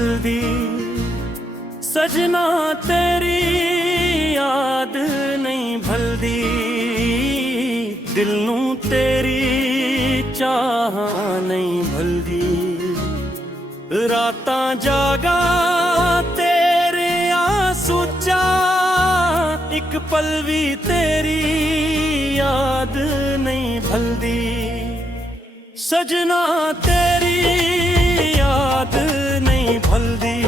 भलदी। सजना तेरी याद नहीं भलदी, दिल नूं तेरी चाह नहीं भलदी। रातां जागा तेरे आंसू चा, एक पल भी तेरी याद नहीं भलदी। सजना तेरी याद नहीं भलदी,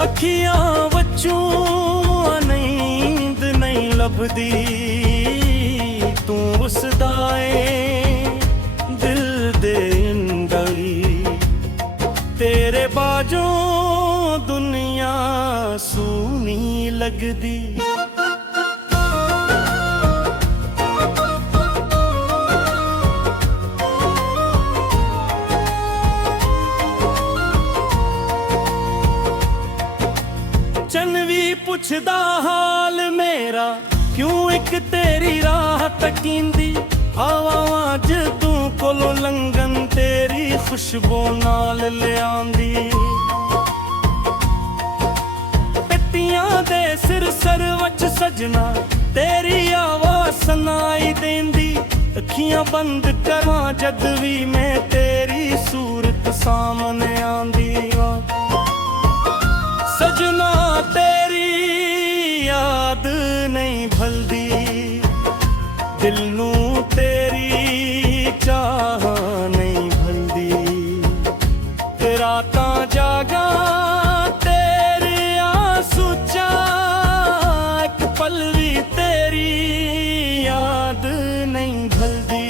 अखियां वच्चों नींद नहीं लभदी। तू उसदा दिल दे अंदर, तेरे बाजों दुनिया सूनी लगदी। चन भी पुछदा हाल मेरा, क्यों एक तेरी राह तकींदी। हवा जदू कोलों लंघन तेरी खुशबू नाल ले आंदी। पित्तियां दे सिर सर वच सजना तेरी आवाज़ सुनाई देंदी। अखियां बंद करां जद भी मैं तेरी सूरत सामने आंदी। सजना तेरी याद नहीं भलदी, दिल नूं तेरी चाह नहीं भलदी। रातां जागा तेरे आंसू चा, एक पल भी तेरी याद नहीं भलदी।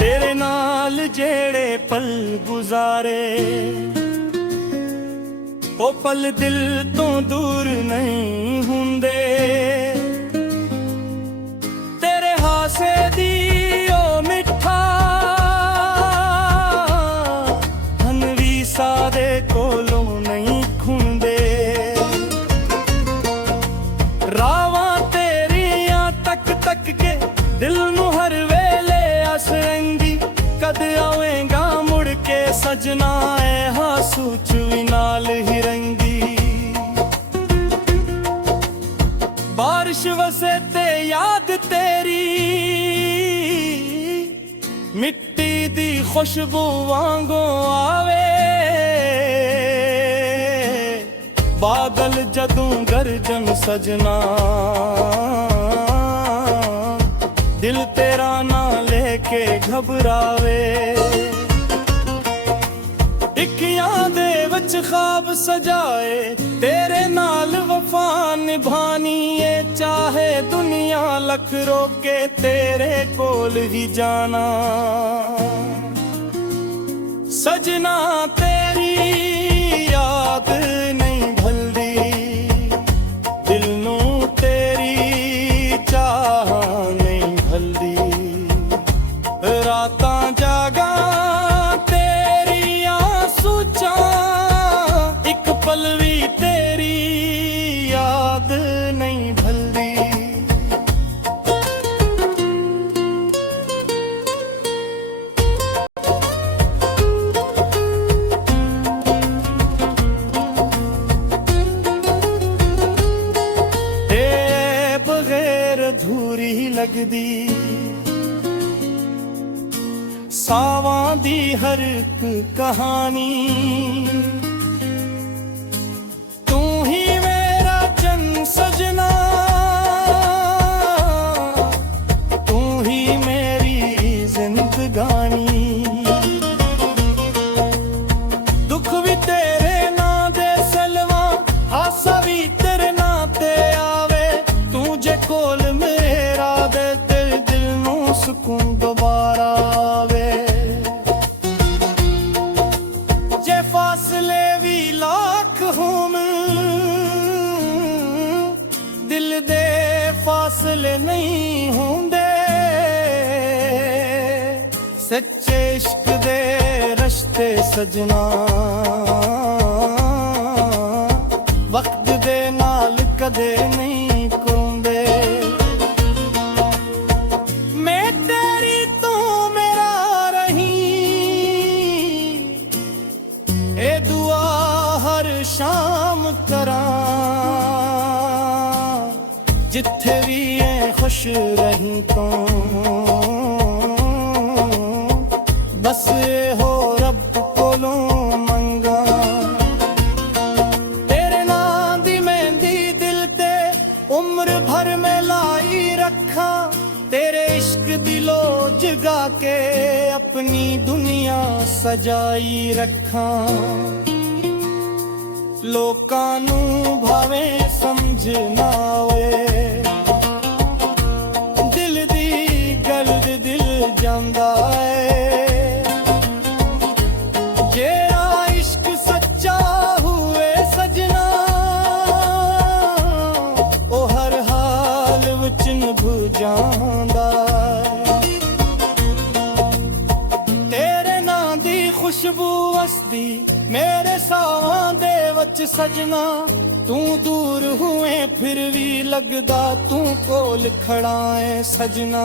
तेरे नाल जेड़े पल गुजारे, ओ पल दिल तो दूर नहीं हुंदे। तेरे हासे दी ओ मिठा धन भी सादे कोलों नहीं खुंदे। रावां तेरियां तक तक के दिल नूं हर वेले आस रहिंदी। कद आवेगा मुड़ के सजना, ऐ हासू च भी नाल ही रहिंदी। बारिश वसे ते याद तेरी, मिट्टी दी खुशबू वांगो आवे। बादल जदों गरजन सजना, दिल तेरा ना लेके घबरावे। टिकियां दे विच ख्वाब सजाए, तेरे नाल वफा निभानी है। चाहे दुनिया लख रोके, तेरे कोल ही जाना। सजना तेरी याद नहीं भलदी, दिल नूं तेरी चाह नहीं भलदी। रातां जागा तेरी आंसू चा, एक पल भी तेरी याद नहीं भलदी। अधूरी लगदी सावां दी हर एक कहानी। तू ही मेरा जन सजना, तू ही मेरी जिंदगानी। दुख भी तेरे ना दे सलवा, हासा भी तेरे ना ते आवे। तू जे कोल सुकून दोबारा आवे। जे फासले भी लाख होम, दिल दे फासले नहीं होंदे। सच्चे इश्क दे रश्ते सजना, ਸਲਾਮ ਕਰਾਂ ਜਿੱਥੇ ਵੀ ਐ ਖੁਸ਼ ਰਹੀ ਤੂੰ ਬਸ ਇਹੋ ਰੱਬ ਕੋਲੋਂ ਮੰਗਾ ਤੇਰੇ ਨਾਂ ਦੀ ਮਹਿੰਦੀ ਦਿਲ ਤੇ ਉਮਰ ਭਰ ਮੈਂ ਲਾਈ ਰੱਖਾਂ तेरे इश्क दिलो जगा के अपनी दुनिया सजाई रखा लोकां नू भावे समझ ना आवे दिल दी गल दे दिल जांदा है जेड़ा इश्क सच्चा हुए सजना ओ हर हाल विच निभ जांदा तेरे नां दी खुशबू वसदी मेरे साहां दे वच सजना तू दूर हुए फिर भी लगदा तू कोल खड़ा है सजना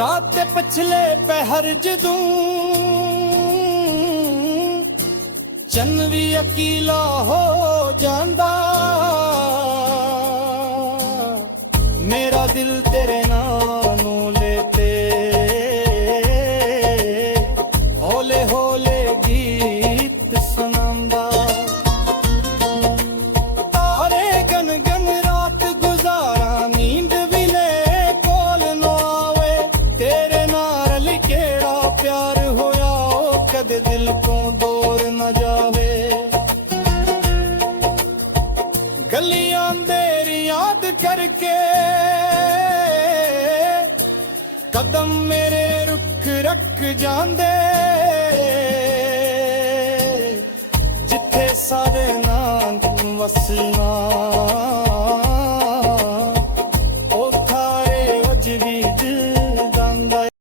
रात दे पछले पहर जदूं चन भी अकीला हो जांदा मेरा दिल तेरे नाम नू लेते हौले हौले गीत सुनांदा तारे गन गन रात गुजारा नींद भी ले कोल ना आवे तेरे नाल केड़ा प्यार होया ओ कदे दिल को दूर न जावे गलियां तेरी याद करके कदम मेरे रुक रख जांदे जिथे सारे नाम वसना